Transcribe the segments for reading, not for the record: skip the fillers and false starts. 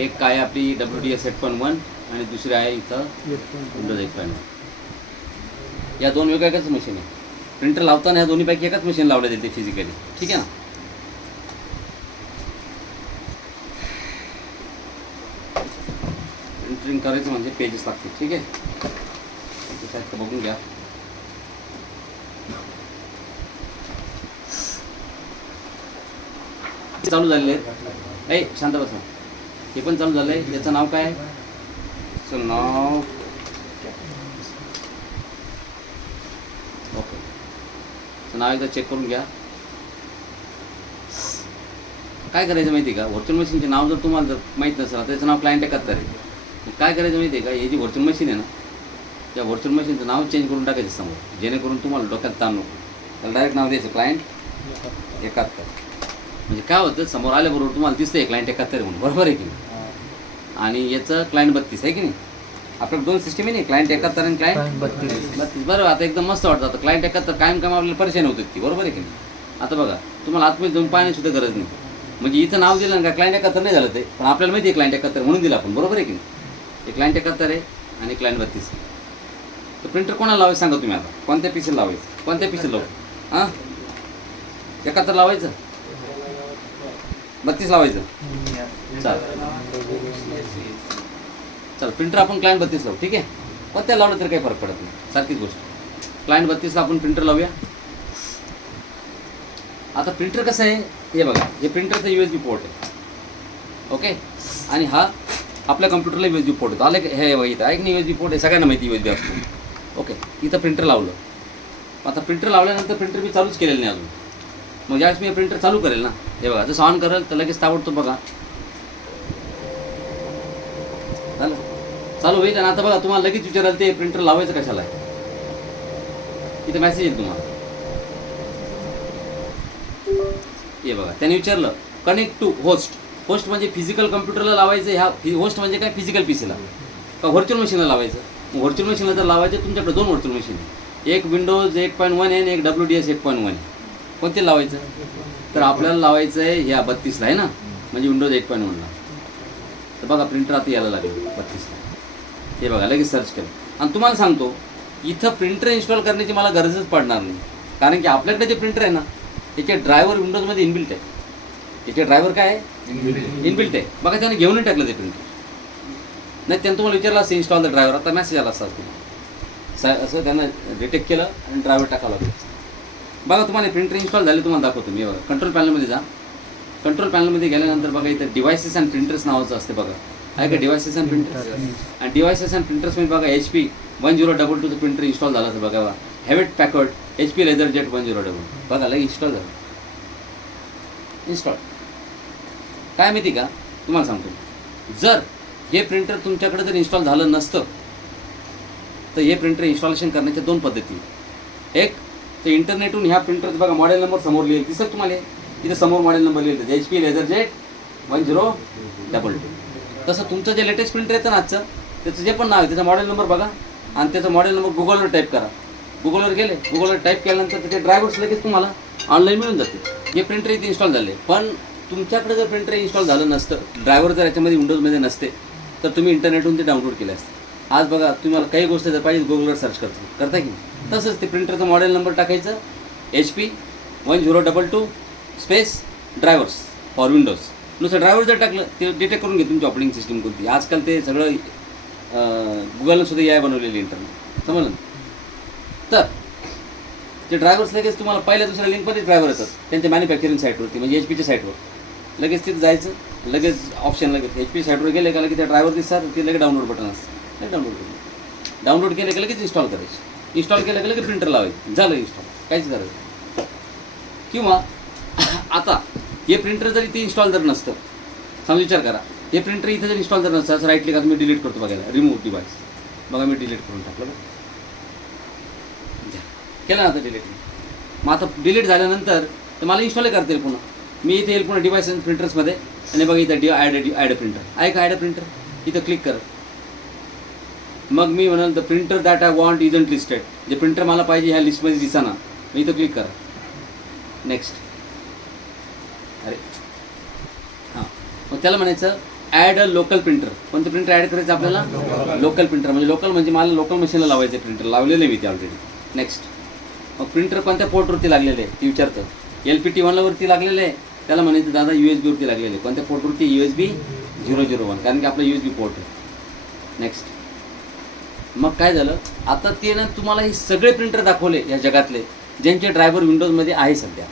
एक काय आपली WDS 8.1 आणि दुसरी आहे इथं विंडोज 8.1. या दोन वेगवेगळ्याच मशीन आहे. प्रिंटर लावताना ह्या दोन्हीपैकी एकाच मशीन लावल्या जाते फिजिकली. ठीक आहे ना. प्रिंटिंग करायचं म्हणजे पेजेस लागते. ठीक आहे. त्याच्यात बघून घ्या. चालू झालेले आहेत. ए शांत बसा. हे पण चालू झालं आहे. याचं नाव काय आहे? याचं नाव ओके. नाव एकदा चेक करून घ्या. काय करायचं माहिती आहे का, व्हर्च्युअल मशीनचे नाव जर तुम्हाला जर माहीत नसेल तर त्याचं नाव क्लायंट 71 आहे. मग काय करायचं माहिती आहे का, हे जी व्हर्च्युअल मशीन आहे ना, त्या व्हर्च्युअल मशीनचं नाव चेंज करून टाकायचं समोर, जेणेकरून तुम्हाला डोक्यात ताण नको. त्याला डायरेक्ट नाव द्यायचं क्लायंट 71. म्हणजे काय होतं, समोर आल्याबरोबर तुम्हाला दिसतंय क्लायंट 71 म्हणून, बरोबर आहे की नाही. आणि याचं क्लायंट 32 आहे की नाही. आपल्याला दोन सिस्टीम आहे नाही, क्लायंट 71 आणि क्लायंट 32. बरोबर. आता एकदम मस्त वाटतं. आता क्लायंट 71 कायम आपल्याला परेशान होतं ती, बरोबर आहे की नाही. आता बघा, तुम्हाला आतमध्ये जाऊन पाहण्याची सुद्धा गरज नाही. म्हणजे इथं नाव दिलं ना का क्लायंट 71 नाही झालं ते, पण आपल्याला माहिती आहे क्लायंट 71 म्हणून दिलं आपण, बरोबर आहे की नाही. हे क्लायंट 71 आहे आणि क्लायंट 32 आहे. तर प्रिंटर कोणाला लावायचं सांगा तुम्ही. आता कोणत्या पीसीला लावायचं, कोणत्या पीसीला लावू? हां 71 लावायचं, 32 लावायचं. चल प्रिंटर आपण क्लायंट 32 लावू. ठीक आहे. कोणत्या लावलं तरी काही फरक पडत नाही, सारखीच गोष्ट. क्लायंट 32ला आपण प्रिंटर लावूया. आता प्रिंटर कसं आहे हे बघा, हे प्रिंटरचं USB पोर्ट आहे. ओके. आणि हा आपल्या कम्प्युटरला USB पोर्ट होतो. आलं हे बघा इथं ऐक नाही, USB पोर्ट आहे, सगळ्यांना माहिती USB असतो. ओके. इथं प्रिंटर लावलं. आता प्रिंटर लावल्यानंतर प्रिंटर मी चालूच केलेलं नाही अजून. मग ज्यावेळेस मी प्रिंटर चालू करेल ना, हे बघा जसं ऑन करेल तर लगेच ताबडतोब बघा झालं चालू होईल. आणि आता बघा तुम्हाला लगेच विचाराल ते प्रिंटर लावायचं कशाला आहे. इथं मेसेज येईल तुम्हाला, हे बघा त्याने विचारलं कनेक्ट टू होस्ट. होस्ट म्हणजे फिजिकल कम्प्युटरला लावायचं, ह्या होस्ट म्हणजे काय फिजिकल पीसीला का व्हर्च्युअल मशीनला लावायचं. व्हर्च्युअल मशीनला जर लावायचं, तुमच्याकडे दोन व्हर्च्युअल मशीन आहे, एक विंडोज 8.1 आहे आणि एक WDS 8.1 आहे. कोणते लावायचं, तर आपल्याला लावायचं आहे ह्या 32ला आहे ना, म्हणजे विंडोज 8.1ला. तर बघा प्रिंटर आता यायला लागेल 32ला. हे बघा लगेच सर्च केलं. आणि तुम्हाला सांगतो इथं प्रिंटर इन्स्टॉल करण्याची मला गरजच पडणार नाही, कारण की आपल्याकडे जे प्रिंटर आहे ना त्याचे ड्रायव्हर विंडोजमध्ये इनबिल्ट आहे. त्याचे ड्रायव्हर काय आहे, इनबिल्ट आहे. बघा त्याने घेऊनही टाकलं ते प्रिंटर. नाही त्यानं तुम्हाला विचारलं असं इन्स्टॉल द ड्रायव्हर, आता मेसेज आला असता तुम्हाला, असं त्यानं डिटेक्ट केलं आणि ड्रायव्हर टाकावं लागलं. बघा तुम्हाला प्रिंटर इन्स्टॉल झाले, तुम्हाला दाखवतो मी. बघा कंट्रोल पॅनलमध्ये जा. कंट्रोल पॅनलमध्ये गेल्यानंतर बघा इथं डिव्हायसेस अँड प्रिंटर्स नावाचं असते. बघा आहे का डिव्हायसेस अँड प्रिंटर्स. आणि डिव्हायसेस अँड प्रिंटर्समध्ये बघा HP 1022चं प्रिंटर इन्स्टॉल झालं असं बघा. हेवेट पॅकर्ड HP LaserJet 1022 बघा लगे इन्स्टॉल झालं. इन्स्टॉल काय माहिती का तुम्हाला सांगतो, जर हे प्रिंटर तुमच्याकडे जर इन्स्टॉल झालं नसतं तर हे प्रिंटर इन्स्टॉलेशन करण्याच्या दोन पद्धती. एक तर इंटरनेटहून ह्या प्रिंटरचं बघा मॉडेल नंबर समोर लिहिलं दिसत तुम्हाला, इथं समोर मॉडेल नंबर लिहिलं HP LaserJet 1022. तसं तुमचं जे लेटेस्ट प्रिंटर येतं ना आजचं, त्याचं जे पण नाव आहे त्याचा मॉडेल नंबर बघा आणि त्याचा मॉडेल नंबर गुगलवर टाईप करा. गुगलवर गेले, गुगलवर टाईप केल्यानंतर त्याचे ड्रायव्हर्स लगेच तुम्हाला ऑनलाईन मिळून जाते. हे प्रिंटर इथे इन्स्टॉल झाले. पण तुमच्याकडे जर प्रिंटर इन्स्टॉल झालं नसतं, ड्रायव्हर जर याच्यामध्ये विंडोजमध्ये नसते, तर तुम्ही इंटरनेटहून ते डाउनलोड केले असते. आज बघा तुम्हाला काही गोष्ट जर पाहिजे गुगलवर सर्च करता की तसंच ते प्रिंटरचं मॉडेल नंबर टाकायचं HP 1022 space drivers for Windows. नुसतं ड्रायव्हर जर टाकलं ते डिटेक्ट करून घे तुमची ऑपरेटिंग सिस्टीम कोणती. आजकाल ते सगळं गुगलनं सुद्धा AI बनवलेली इंटरनेट, समजलं. तर ते ड्रायव्हर्स लगेच तुम्हाला पहिल्या दुसऱ्या लिंकमध्ये ड्रायव्हर येतात त्यांच्या मॅन्युफॅक्चरिंग साईटवरती, म्हणजे HPच्या साईटवर. लगेच तिथं जायचं, लगेच ऑप्शन लगेच HP साईटवर गेले का लगेच त्या ड्रायव्हर दिसतात, ते लगेच डाउनलोड बटन असतं. लगेच डाउनलोड केलं की लगेच इन्स्टॉल करायची. इन्स्टॉल केलं की लगेच प्रिंटर लावायचं, झालं इन्स्टॉल, काहीच गरज. किंवा आता हे प्रिंटर जर इथे इन्स्टॉल जर नसतं, समजा विचार करा हे प्रिंटर इथे जर इन्स्टॉल जर नसतं, असं राईट क्लिक मी डिलीट करतो बघायला, रिमूव्ह डिव्हाइस. बघा मी डिलीट करून टाकलं केलं ना आता डिलीट. मग आता डिलीट झाल्यानंतर तर मला इन्स्टॉल करता येईल पुन्हा. मी इथे येईल पुन्हा डिव्हाइस अँड प्रिंटर्समध्ये आणि बघा इथं ॲड प्रिंटर आहे का, ॲड प्रिंटर इथं क्लिक कर. मग मी म्हणाल the printer that I want isn't listed, जे प्रिंटर मला पाहिजे ह्या लिस्टमध्ये दिसाना, मी इथं क्लिक करा. नेक्स्ट. अरे हां, मग त्याला म्हणायचं ॲड अ लोकल प्रिंटर. कोणतं प्रिंटर ॲड करायचं आपल्याला? Local printer. म्हणजे लोकल म्हणजे मला लोकल मशीनला लावायचं प्रिंटर. लावलेलं आहे मी ते ऑलरेडी. नेक्स्ट, मग प्रिंटर कोणत्या पोर्टवरती लागलेलं आहे ती विचारतं. LPT1 वरती लागलेलं आहे, त्याला म्हणायचं दादा USB वरती लागलेलं आहे. कोणत्या पोर्टवरती? USB 001, कारण की आपला USB पोर्ट आहे. नेक्स्ट, मग काय झालं, आता ते ना तुम्हाला हे सगळे प्रिंटर दाखवले या जगातले ज्यांचे ड्रायव्हर विंडोजमध्ये आहे सध्या.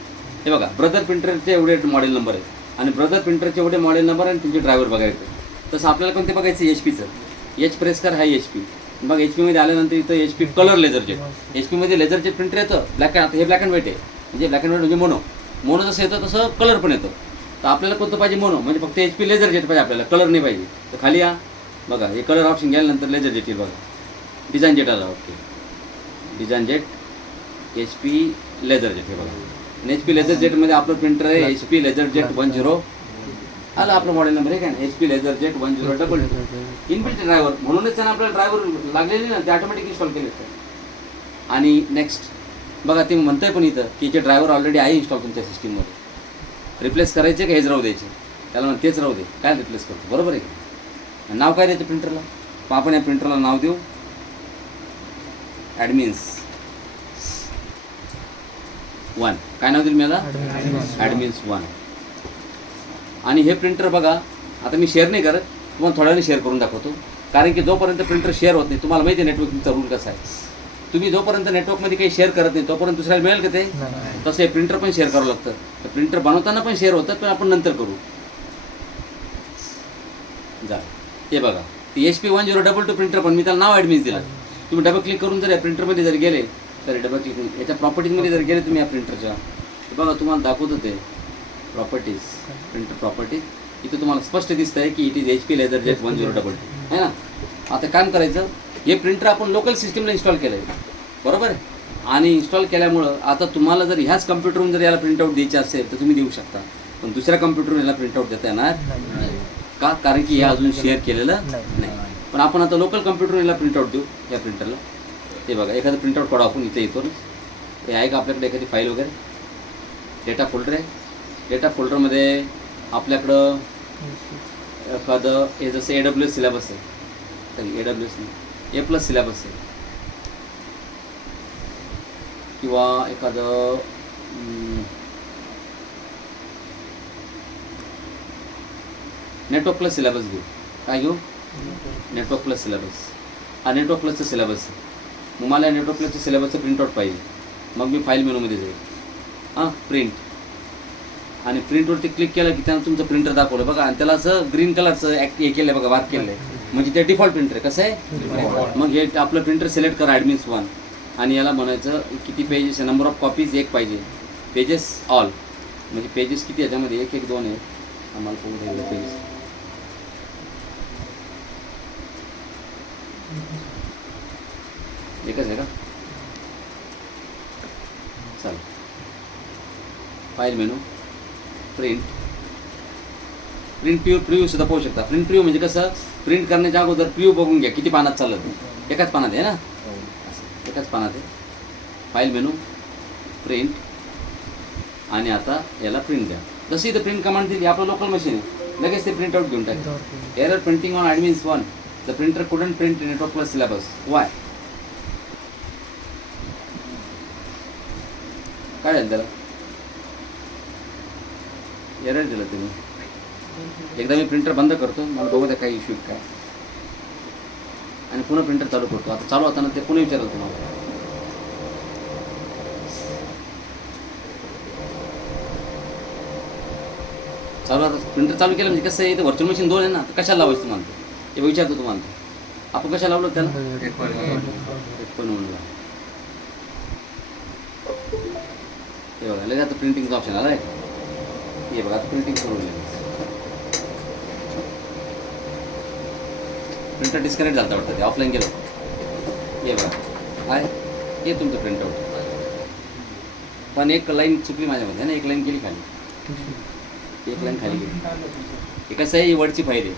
हे बघा, ब्रदर प्रिंटरचे एवढे मॉडेल नंबर आहे आणि ब्रदर प्रिंटरचे एवढे मॉडेल नंबर आणि तुमचे ड्रायव्हर बघायचे. तसं आपल्याला कोणते बघायचं? HP चं. H प्रेस कर, हाय HP. मग HP मध्ये आल्यानंतर इथं HP कलर लेझरजेट. HP मध्ये लेझरजेट प्रिंटर येतं. आता हे ब्लॅक अँड व्हाईट आहे, म्हणजे ब्लॅक अँड व्हाईट म्हणजे मोनो जसं येतं तसं कलर पण येतं. तर आपल्याला कोणतं पाहिजे? मोनो, म्हणजे फक्त HP लेझरजेट पाहिजे आपल्याला, कलर नाही पाहिजे. तर खाली या बघा, हे कलर ऑप्शन घ्यायनंतर लेझरजेट येईल बघा. डिझाईन जेट आला. Okay, design jet HP लेझरजेट. हे बघा, आणि HP लेझरजेटमध्ये आपलं प्रिंटर आहे HP लेझरजेट 10 आला आपलं मॉडेल नंबर आहे का? HP लेझरजेट 10 inbuilt driver. म्हणूनच त्यांना आपल्याला ड्रायव्हर लागलेले ना, ते ऑटोमॅटिक इन्स्टॉल केले. आणि नेक्स्ट बघा, ते म्हणतंय पण इथं की जे ड्रायव्हर ऑलरेडी आहे इन्स्टॉल तुमच्या सिस्टीममध्ये. रिप्लेस करायचे का हेच राहू द्यायचे? त्याला म्हणून तेच राहू दे, काय रिप्लेस करतो, बरोबर आहे का? नाव काय द्यायचं प्रिंटरला? मग आपण या प्रिंटरला नाव देऊ ॲडमिन्स 1. काय नाव देईल मी याला? ॲडमिन्स 1. आणि हे प्रिंटर बघा, आता मी शेअर नाही करत, तुम्हाला थोड्या वेळाने शेअर करून दाखवतो. कारण की जोपर्यंत प्रिंटर शेअर होत नाही, तुम्हाला माहिती आहे नेटवर्किंगचा रूल कसा आहे. तुम्ही जोपर्यंत नेटवर्कमध्ये काही शेअर करत नाही तोपर्यंत दुसऱ्याला मिळेल का ते? तसं हे प्रिंटर पण शेअर करावं लागतं. तर प्रिंटर बनवताना पण शेअर होतात, पण आपण नंतर करू. जा, हे बघा, ती HP 1022 प्रिंटर, पण मी त्याला नाव ॲडमिन्स दिलं. तुम्ही डबल क्लिक करून जर या प्रिंटरमध्ये जर गेले, तर डबल क्लिक याच्या प्रॉपर्टीजमध्ये जर गेले तुम्ही या प्रिंटरच्या, बघा तुम्हाला दाखवत होते प्रॉपर्टीज, प्रिंटर प्रॉपर्टीज. इथं तुम्हाला स्पष्ट दिसतं आहे की इट इज HP लेझरजेट 1022 आहे ना. आता काम करायचं, हे प्रिंटर आपण लोकल सिस्टीमला इन्स्टॉल केलं आहे, बरोबर आहे. आणि इन्स्टॉल केल्यामुळं आता तुम्हाला जर ह्याच कम्प्युटरवरून जर याला प्रिंटआउट द्यायचे असेल तर तुम्ही देऊ शकता, पण दुसऱ्या कम्प्युटरवरून याला प्रिंटआउट देता येणार का? कारण की हे अजून शेअर केलेलं नाही. पण आपण आता लोकल कम्प्युटरवरून याला प्रिंटआउट देऊ या प्रिंटरला. हे बघा, एखादं प्रिंटआउट काढू आपण इथे येतो. हे आहे का आपल्याकडे एखादी फाईल वगैरे? डेटा फोल्डर आहे. डेटा फोल्डरमध्ये आपल्याकडं एखादं हे जसं AWS सिलेबस आहे, तर AWS नाही, A+ सिलेबस आहे, किंवा एखादं नेटवर्क प्लस सिलेबस घेऊ. काय घेऊ? Network plus syllabus. हा नेटवर्क प्लसचा सिलेबस आहे. मग मला नेटवर्क प्लसच्या सिलेबसचं प्रिंटआउट पाहिजे. मग मी फाईल मेनूमध्ये जाईल, प्रिंट, आणि प्रिंटवरती क्लिक केलं की त्यानं तुमचं प्रिंटर दाखवलं बघा. आणि त्याला असं ग्रीन कलरचं हे केलं आहे बघा, वार्क केलं आहे, म्हणजे ते डिफॉल्ट प्रिंटर आहे. कसं आहे? मग हे आपलं प्रिंटर सिलेक्ट करा ॲडमिन्स 1, आणि याला म्हणायचं किती पेजेस आहे, नंबर ऑफ कॉपीज 1 पाहिजे, पेजेस ऑल, म्हणजे पेजेस किती याच्यामध्ये 1, 1, 2 आहे. आम्हाला बघू द्यायला पेजेस एकच आहे का? चालेल. फाईल मेनू, प्रिंट प्रिव्ह्यू सुद्धा पाहू शकता. प्रिंट प्रिव्ह्यू म्हणजे कसं, प्रिंट करण्याच्या अगोदर प्रिव्ह्यू बघून घ्या किती पानात चाललं. एकाच पानात आहे ना, एकाच पानात आहे. फाईल मेनू, प्रिंट, आणि आता याला प्रिंट द्या. जशी इथं प्रिंट कमांड दिली, आपलं लोकल मशीन आहे, लगेच ते प्रिंट आउट घेऊन टाक. Error printing on admins 1, the printer couldn't print network plus syllabus. Why? काय झालं त्याला? एरर दिलं तुम्ही. एकदा मी प्रिंटर बंद करतो, मला बघू द्या काही इश्यू काय, आणि पुन्हा प्रिंटर चालू करतो. आता चालू होताना ते पुन्हा विचारलं तुम्हाला. चालू आता प्रिंटर चालू केलं म्हणजे कसं आहे, इथं व्हर्च्युअल मशीन 2 आहे ना, तर कशाला लावायचं तुम्हाला ते विचारतो तुम्हाला. आपण कशाला लावलं त्याला? हे बघा, लगेच आता प्रिंटिंगचं ऑप्शन आलं आहे. हे बघा, आता प्रिंटिंग करून प्रिंटर डिस्कनेक्ट झालं वाटतं, ते ऑफलाईन गेलं. हे बघा, आहे हे तुमचं प्रिंटआउट, पण एक लाईन चुकली माझ्यामध्ये ना, एक लाईन गेली खाली, एक लाईन खाली गेली. हे कसं आहे, ही वर्डची फाईल आहे,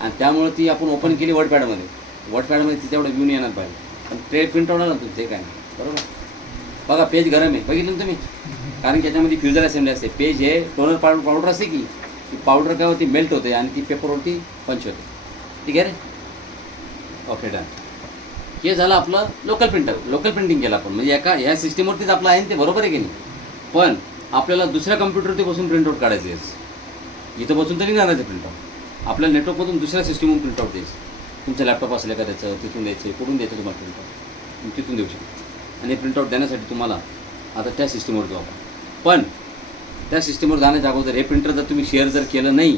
आणि त्यामुळे ती आपण ओपन केली वर्डपॅडमध्ये. वर्डपॅडमध्ये ती तेवढं व्ह्यू नाही येणार पाहिजे, पण ते प्रिंटआउट आलं तुमचं, ते काय नाही, बरोबर. बघा, पेज गरम आहे, बघितलं ना तुम्ही, कारण की याच्यामध्ये फ्युजर असेंबली असते. पेज हे टोनर पावडर असते की ती पावडर काय होती मेल्ट होते आणि ती पेपरवरती पंच होते. ठीक आहे रे. Okay done. हे झालं आपलं लोकल प्रिंटर. लोकल प्रिंटिंग केलं आपण म्हणजे ह्या सिस्टीमवरतीच आपलं आहे ते बरोबर आहे की नाही. पण आपल्याला दुसऱ्या कम्प्युटरवरती बसून प्रिंटआउट काढायचं आहे. इथं बसून तरी नाही प्रिंटआउट. आपल्याला नेटवर्कमधून दुसऱ्या सिस्टीमवरून प्रिंटआउट द्यायचं. तुमचं लॅपटॉप असलं का त्याचं तिथून द्यायचं, कुठून द्यायचं तुम्हाला प्रिंटआउट तिथून देऊ शकतो. आणि हे प्रिंटआउट देण्यासाठी तुम्हाला आता त्या सिस्टीमवर जाऊ आपण. पण त्या सिस्टीमवर जाण्याच्या अगोदर हे प्रिंटर जर तुम्ही शेअर जर केलं नाही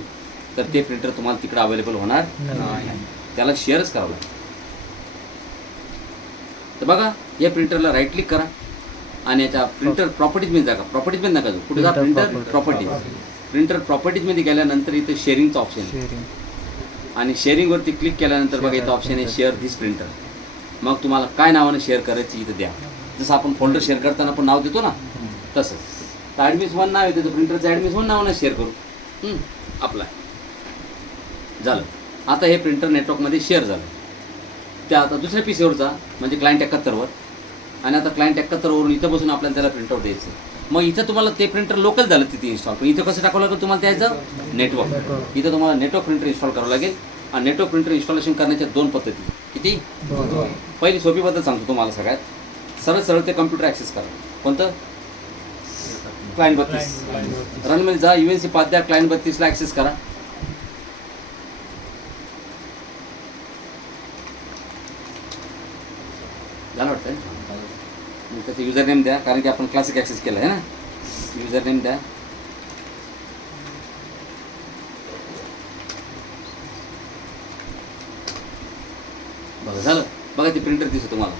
तर ते प्रिंटर तुम्हाला तिकडे अवेलेबल होणार नाही. त्याला शेअरच करावं लागेल. तर बघा या प्रिंटरला राईट क्लिक करा आणि याच्या प्रिंटर प्रॉपर्टीजमध्ये जा. प्रॉपर्टीजमध्ये नका जाऊ, कुठे जा, प्रिंटर प्रॉपर्टीज. प्रिंटर प्रॉपर्टीजमध्ये गेल्यानंतर इथं शेअरिंगचं ऑप्शन आहे आणि शेअरिंगवरती क्लिक केल्यानंतर बघा इथं ऑप्शन आहे शेअर धिस प्रिंटर. मग तुम्हाला काय नावानं शेअर करायची इथं द्या. जसं आपण फोल्डर शेअर करताना आपण नाव देतो ना तसंच. तर ॲडमिन्स 1 नाव येतं, तर प्रिंटरचं ॲडमिन्स 1 नावानं शेअर करू. अप्लाय झालं. आता हे प्रिंटर नेटवर्कमध्ये शेअर झालं. त्या आता दुसऱ्या पीसीवरचा म्हणजे क्लायंट 71वर. आणि आता क्लायंट 71वरून इथं बसून आपल्याला त्याला प्रिंटआउट द्यायचं. मग इथं तुम्हाला ते प्रिंटर लोकल झालं तिथे इन्स्टॉल. पण इथं कसं टाकावं लागेल तुम्हाला त्याचं नेटवर्क. इथं तुम्हाला नेटवर्क प्रिंटर इन्स्टॉल करावं लागेल. आणि नेटवर्क प्रिंटर इन्स्टॉलेशन करण्याच्या 2 पद्धती. किती? पहिली सोपी पद्धत सांगतो तुम्हाला सगळ्यात. सरळ ते कम्प्युटर ॲक्सेस करा. कोणतं? क्लायंट 32. रनमध्ये जा, UNC पाथ द्या, क्लायंट 32ला ॲक्सेस करा. झालं वाटतं. त्याचं युजर नेम द्या कारण की आपण क्लासिक ॲक्सेस केलं आहे ना. युजर नेम द्या. बघा झालं. बघा ती प्रिंटर दिसतं तुम्हाला.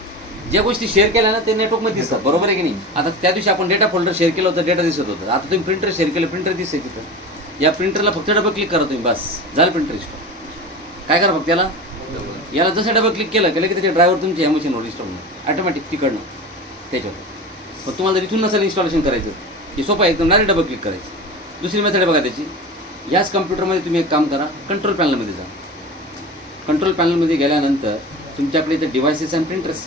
ज्या गोष्टी शेअर केल्या ना ते नेटवर्कमध्ये दिसतात. बरोबर आहे की नाही. आता त्या दिवशी आपण डेटा फोल्डर शेअर केलं होतं, डेटा दिसत होतं. आता तुम्ही प्रिंटर शेअर केलं, प्रिंटर दिसते तिथं. या प्रिंटरला फक्त डबल क्लिक करा तुम्ही, बस झालं प्रिंटर इन्स्टॉल. काय करा फक्त याला जसं डबल क्लिक केलं की त्याचे ड्रायव्हर तुमच्या ह्या मशीनवर इन्स्टॉल होणार ॲटोमॅटिक तिकडनं त्याच्यावर. पण तुम्हाला जर इथून नसेल इन्स्टॉलेशन करायचं हे सोपं आहे एकदम. डायरेक्ट डबल क्लिक करायचं. दुसरी मेथड आहे बघा त्याची. याच कम्प्युटरमध्ये तुम्ही एक काम करा, कंट्रोल पॅनलमध्ये जा. कंट्रोल पॅनलमध्ये गेल्यानंतर तुमच्याकडे इथं डिव्हायसेस अँड प्रिंटर्स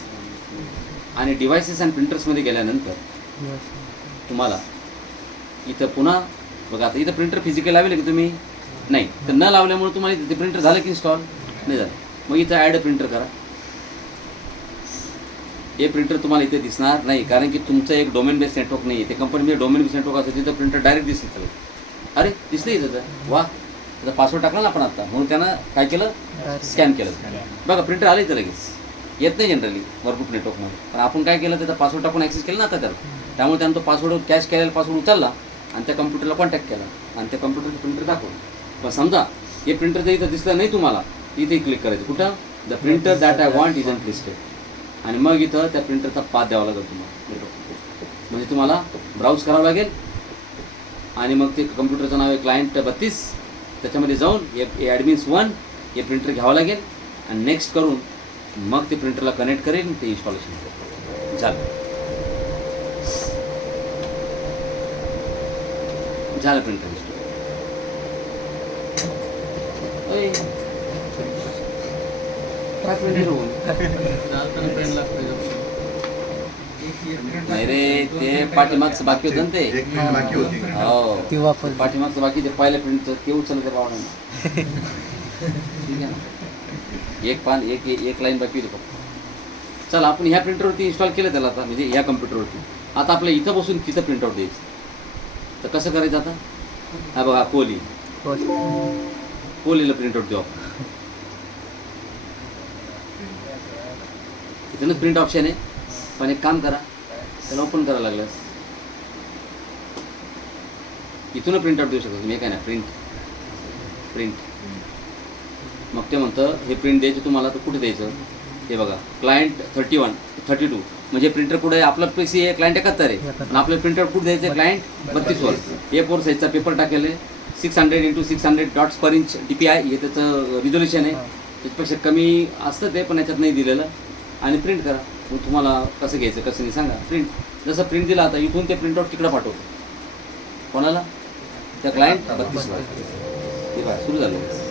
आणि डिव्हायसेस अँड प्रिंटर्समध्ये गेल्यानंतर तुम्हाला इथं पुन्हा बघा आता इथं प्रिंटर फिजिकल लावले की तुम्ही नाही तर न लावल्यामुळे तुम्हाला इथं ते प्रिंटर झालं की इन्स्टॉल नाही झालं. मग इथं ॲड प्रिंटर करा. हे प्रिंटर तुम्हाला इथे दिसणार नाही कारण की तुमचं एक डोमेन बेस नेटवर्क नाही आहे. ते कंपनीमध्ये डोमेन बेस नेटवर्क असेल तिथं प्रिंटर डायरेक्ट दिसतं त्याला. अरे दिसलं इथं तर वा त्याचा पासवर्ड टाकला ना आपण आता म्हणून त्यानं काय केलं स्कॅन केलं. बघा प्रिंटर आलं इथं लगेच. येत नाही जनरली भरपूर नेटवर्कमध्ये. पण आपण काय केलं त्याचा पासवर्ड टाकून ॲक्सेस केलं ना आता त्याला. त्यामुळे त्यानं तो पासवर्ड कॅश केलेला पासवर्ड उचलला आणि त्या कम्प्युटरला कॉन्टॅक्ट केला आणि त्या कम्प्युटरचं प्रिंटर दाखवलं. पण समजा हे प्रिंटर जर इथं दिसलं नाही तुम्हाला इथे क्लिक करायचं. कुठं? The printer that I want is unlisted. आणि मग इथं त्या प्रिंटरचा पाथ द्यावा लागेल तुम्हाला. म्हणजे तुम्हाला ब्राउज करावं लागेल आणि मग ते कम्प्युटरचं नाव आहे क्लायंट 32. त्याच्यामध्ये जाऊन हे ॲडमिन्स 1 हे प्रिंटर घ्यावं लागेल आणि नेक्स्ट करून मग ते प्रिंटरला कनेक्ट करेल ते इन्स्टॉलेशन झालं. झालं प्रिंटर इन्स्टॉल. नाही रे ते पाठीमागचं बाकी होतं ना ते. हो पाठीमागचं बाकी ते पहिल्या प्रिंटचं ते उचललं ते पाहुणं. ठीक आहे ना. एक पान एक लाईन बाकी होती फक्त. चला आपण ह्या प्रिंटरवरती इन्स्टॉल केलं त्याला आता म्हणजे ह्या कम्प्युटरवरती. आता आपल्या इथं बसून तिथं प्रिंटआउट द्यायचं. तर कसं करायचं आता? हा बघा कोहलीला प्रिंटआउट देऊ आपण. इथूनच प्रिंट ऑप्शन आहे. पण एक काम करा त्याला ओपन करायला लागल्यास इथून प्रिंटआउट देऊ शकतो तुम्ही. काय ना प्रिंट मग ते म्हणतं हे प्रिंट द्यायचं तुम्हाला तर कुठे द्यायचं हे बघा. क्लायंट 31 32 म्हणजे प्रिंटर कुठे आहे आपला PC आहे क्लायंट 71 आहे. आणि आपल्याला प्रिंटआउट कुठे द्यायचं क्लायंट 32वर. A4 साईजचा पेपर टाकेल 600x600 डॉट्स पर इंच DPI हे त्याचं रिझोल्युशन आहे. त्याच्यापेक्षा कमी असतं ते पण याच्यात नाही दिलेलं. आणि प्रिंट करा. मग तुम्हाला कसं घ्यायचं कसं नाही सांगा. प्रिंट जसं प्रिंट दिला आता इथून ते प्रिंटआउट तिकडं पाठवतो कोणाला त्या क्लायंट 32ला. हे बघा सुरू झालं.